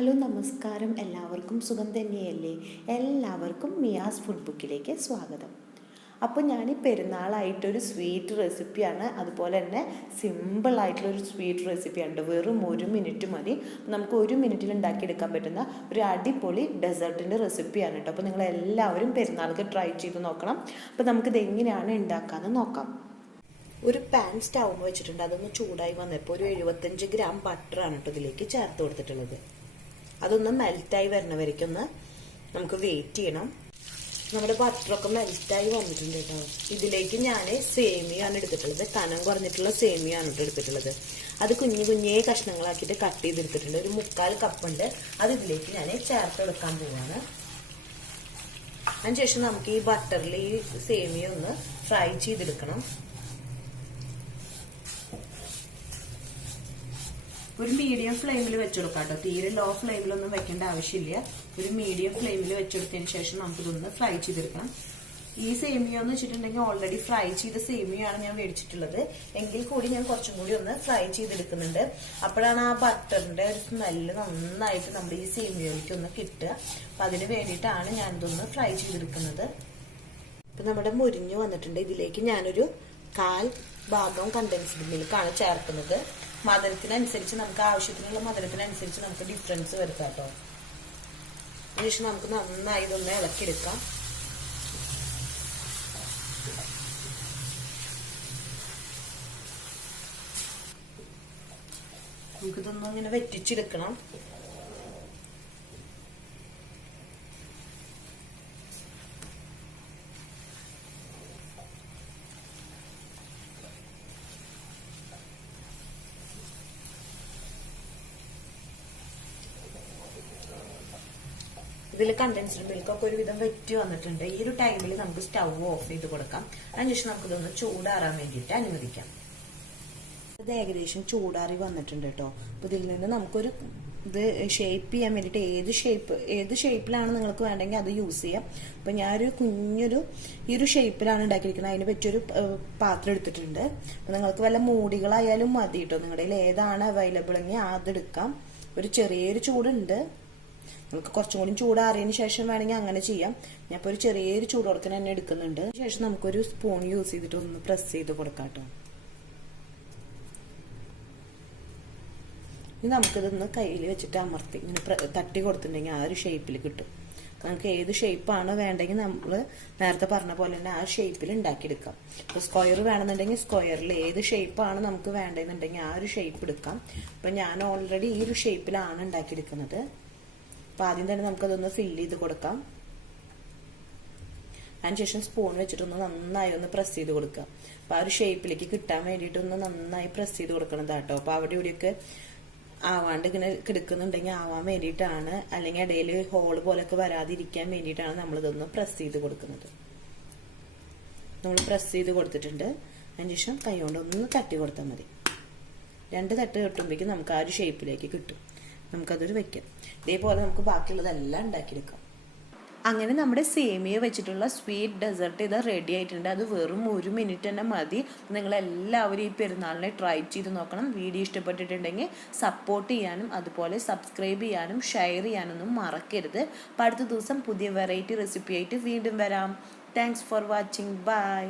Hello നമസ്കാരം, എല്ലാവർക്കും സുഖം തന്നെയല്ലേ? എല്ലാവർക്കും മിയാസ് ഫുഡ് ബുക്കിലേക്ക് സ്വാഗതം. അപ്പോൾ ഞാൻ പെരുന്നാളായിട്ടൊരു സ്വീറ്റ് റെസിപ്പിയാണ്, അതുപോലെ തന്നെ സിമ്പിളായിട്ടുള്ളൊരു സ്വീറ്റ് റെസിപ്പിയാണ്. വെറും 1 മിനിറ്റ് മതി, നമുക്ക് 1 മിനിറ്റിൽ ഉണ്ടാക്കിയെടുക്കാൻ പറ്റുന്ന ഒരു അടിപൊളി ഡെസേർട്ടിൻ്റെ റെസിപ്പിയാണ് കേട്ടോ. അപ്പോൾ നിങ്ങളെല്ലാവരും പെരുന്നാൾക്ക് ട്രൈ ചെയ്ത് നോക്കണം. അപ്പോൾ നമുക്കിത് എങ്ങനെയാണ് ഉണ്ടാക്കാമെന്ന് നോക്കാം. ഒരു പാൻ സ്റ്റൗ വെച്ചിട്ടുണ്ട്, അതൊന്ന് ചൂടായി വന്നപ്പോൾ ഒരു 75 ഗ്രാം ബട്ടറാണ് കേട്ടോ ഇതിലേക്ക് ചേർത്ത് കൊടുത്തിട്ടുള്ളത്. അതൊന്ന് മെൽറ്റായി വരുന്ന വരയ്ക്കൊന്ന് നമുക്ക് വെയിറ്റ് ചെയ്യണം. നമ്മുടെ ബട്ടറൊക്കെ മെൽറ്റായി വന്നിട്ടുണ്ട് കേട്ടോ. ഇതിലേക്ക് ഞാൻ സേമിയാണ് എടുത്തിട്ടുള്ളത്, കനം കുറഞ്ഞിട്ടുള്ള സേമിയാണ് എടുത്തിട്ടുള്ളത്. അത് കുഞ്ഞേ കഷ്ണങ്ങളാക്കിയിട്ട് കട്ട് ചെയ്തെടുത്തിട്ടുണ്ട്. ഒരു 1/4 കപ്പുണ്ട്. അത് ഇതിലേക്ക് ഞാൻ ചേർത്ത് കൊടുക്കാൻ പോവാണ്. അതിനുശേഷം നമുക്ക് ഈ ബട്ടറിൽ ഈ സേമിയ ഒന്ന് ഫ്രൈ ചെയ്തെടുക്കണം. ഒരു മീഡിയം ഫ്ലെയിമിൽ വെച്ചെടുക്കാം കേട്ടോ. തീരെ ലോ ഫ്ലെയിമിലൊന്നും വെക്കേണ്ട ആവശ്യമില്ല. ഒരു മീഡിയം ഫ്ലെയിമിൽ വെച്ചെടുത്തതിന് ശേഷം നമുക്കിതൊന്ന് ഫ്രൈ ചെയ്തെടുക്കണം. ഈ സേമിയ എന്ന് വെച്ചിട്ടുണ്ടെങ്കിൽ ഓൾറെഡി ഫ്രൈ ചെയ്ത സേമിയാണ് ഞാൻ മേടിച്ചിട്ടുള്ളത്. എങ്കിൽ കൂടി ഞാൻ കുറച്ചും കൂടി ഒന്ന് ഫ്രൈ ചെയ്തെടുക്കുന്നുണ്ട്. അപ്പോഴാണ് ആ ബട്ടറിന്റെ ഒരു സ്മെല്ല് നന്നായിട്ട് നമ്മുടെ ഈ സേമിയയിലേക്ക് ഒന്ന് കിട്ടുക. അപ്പൊ അതിന് വേണ്ടിയിട്ടാണ് ഞാനിതൊന്ന് ഫ്രൈ ചെയ്തെടുക്കുന്നത്. ഇപ്പൊ നമ്മുടെ മുരിഞ്ഞു വന്നിട്ടുണ്ട്. ഇതിലേക്ക് ഞാനൊരു 1/4 ഭാഗം കണ്ടൻസ്ഡ് മിൽക്കാണ് ചേർക്കുന്നത്. മധുരത്തിനനുസരിച്ച് നമുക്ക് ആവശ്യത്തിനുള്ള മധുരത്തിനനുസരിച്ച് നമുക്ക് ഡിഫറൻസ് വരുത്താം കേട്ടോ. അതിനുശേഷം നമുക്ക് നന്നായി ഇതൊന്ന് ഇളക്കിയെടുക്കാം. നമുക്കിതൊന്നും ഇങ്ങനെ വെറ്റിച്ചെടുക്കണം. ഇതിൽ കണ്ടൻസ്ഡ് മിൽക്കൊക്കെ ഒരുവിധം വെറ്റി വന്നിട്ടുണ്ട്. ഈ ഒരു ടൈമിൽ നമുക്ക് സ്റ്റൗ ഓഫ് ചെയ്ത് കൊടുക്കാം. അതിനുശേഷം നമുക്കിതൊന്ന് ചൂടാറാൻ വേണ്ടിയിട്ട് അനുവദിക്കാം. ഇത് ഏകദേശം ചൂടാറി വന്നിട്ടുണ്ട് കേട്ടോ. അപ്പൊ ഇതിൽ നിന്ന് നമുക്കൊരു ഇത് ഷേപ്പ് ചെയ്യാൻ വേണ്ടിയിട്ട് ഏത് ഷേപ്പിലാണ് നിങ്ങൾക്ക് വേണ്ടെങ്കിൽ അത് യൂസ് ചെയ്യാം. അപ്പൊ ഞാനൊരു കുഞ്ഞൊരു ഈ ഒരു ഷേപ്പിലാണ് ഉണ്ടാക്കിയിരിക്കുന്നത്. അതിന് പറ്റിയൊരു പാത്രം എടുത്തിട്ടുണ്ട്. അപ്പൊ നിങ്ങൾക്ക് വല്ല മൂടികളായാലും മതി കേട്ടോ. നിങ്ങളുടെ കയ്യിൽ ഏതാണ് അവൈലബിൾ എങ്കിൽ അതെടുക്കാം. ഒരു ചെറിയൊരു ചൂടുണ്ട്. നമുക്ക് കുറച്ചും കൂടി ചൂടാറിയതിന് ശേഷം വേണമെങ്കിൽ അങ്ങനെ ചെയ്യാം. ഞാൻ ഇപ്പോൾ ഒരു ചെറിയൊരു ചൂടോടത്തിന് തന്നെ എടുക്കുന്നുണ്ട്. ശേഷം നമുക്കൊരു സ്പൂൺ യൂസ് ചെയ്തിട്ട് ഒന്ന് പ്രസ് ചെയ്ത് കൊടുക്കാം കേട്ടോ. ഇനി നമുക്കിതൊന്ന് കയ്യിൽ വെച്ചിട്ട് അമർത്തി ഇങ്ങനെ തട്ടി കൊടുത്തിട്ടുണ്ടെങ്കിൽ ആ ഒരു ഷേപ്പിൽ കിട്ടും. നമുക്ക് ഏത് ഷേപ്പാണ് വേണ്ടെങ്കിൽ നമ്മൾ നേരത്തെ പറഞ്ഞ പോലെ തന്നെ ആ ഷേപ്പിൽ ഉണ്ടാക്കിയെടുക്കാം. ഇപ്പോൾ സ്ക്വയർ വേണമെന്നുണ്ടെങ്കിൽ സ്ക്വയറിൽ ഏത് ഷേപ്പാണ് നമുക്ക് വേണ്ടതെന്നുണ്ടെങ്കിൽ ആ ഒരു ഷേപ്പ് എടുക്കാം. അപ്പം ഞാൻ ഓൾറെഡി ഈ ഒരു ഷേപ്പിലാണ് ഉണ്ടാക്കിയെടുക്കുന്നത്. അപ്പൊ ആദ്യം തന്നെ നമുക്കതൊന്ന് ഫില്ല് ചെയ്ത് കൊടുക്കാം. അതിനുശേഷം സ്പൂൺ വെച്ചിട്ടൊന്ന് നന്നായി ഒന്ന് പ്രസ് ചെയ്ത് കൊടുക്കുക. അപ്പൊ ആ ഒരു ഷേപ്പിലേക്ക് കിട്ടാൻ വേണ്ടിയിട്ട് ഒന്ന് നന്നായി പ്രസ് ചെയ്ത് കൊടുക്കണത് കേട്ടോ. അപ്പൊ അവിടെ ഇവിടെയൊക്കെ ആവാണ്ട് ഇങ്ങനെ കിടക്കുന്നുണ്ടെങ്കിൽ ആവാൻ വേണ്ടിയിട്ടാണ്, അല്ലെങ്കിൽ ഇടയിൽ ഹോള് പോലൊക്കെ വരാതിരിക്കാൻ വേണ്ടിയിട്ടാണ് നമ്മളിതൊന്ന് പ്രസ് ചെയ്ത് കൊടുക്കുന്നത്. നമ്മൾ പ്രസ് ചെയ്ത് കൊടുത്തിട്ടുണ്ട്. അതിനുശേഷം കൈ കൊണ്ട് ഒന്ന് തട്ടി കൊടുത്താൽ മതി. 2 തട്ട് കിട്ടുമ്പോഴേക്കും നമുക്ക് ആ ഒരു ഷേപ്പിലേക്ക് കിട്ടും. നമുക്കതൊരു വെക്കാം. ഇതേപോലെ നമുക്ക് ബാക്കിയുള്ളതെല്ലാം ഉണ്ടാക്കിയെടുക്കാം. അങ്ങനെ നമ്മുടെ സേമിയ വെച്ചിട്ടുള്ള സ്വീറ്റ് ഡെസേർട്ട് ഇത് റെഡി ആയിട്ടുണ്ട്. അത് വെറും 1 മിനിറ്റ് തന്നെ മതി. നിങ്ങളെല്ലാവരും ഈ പെരുന്നാളിനെ ട്രൈ ചെയ്ത് നോക്കണം. വീഡിയോ ഇഷ്ടപ്പെട്ടിട്ടുണ്ടെങ്കിൽ സപ്പോർട്ട് ചെയ്യാനും അതുപോലെ സബ്സ്ക്രൈബ് ചെയ്യാനും ഷെയർ ചെയ്യാനൊന്നും മറക്കരുത്. അപ്പം അടുത്ത ദിവസം പുതിയ വെറൈറ്റി റെസിപ്പി ആയിട്ട് വീണ്ടും വരാം. Thanks for watching. ബൈ.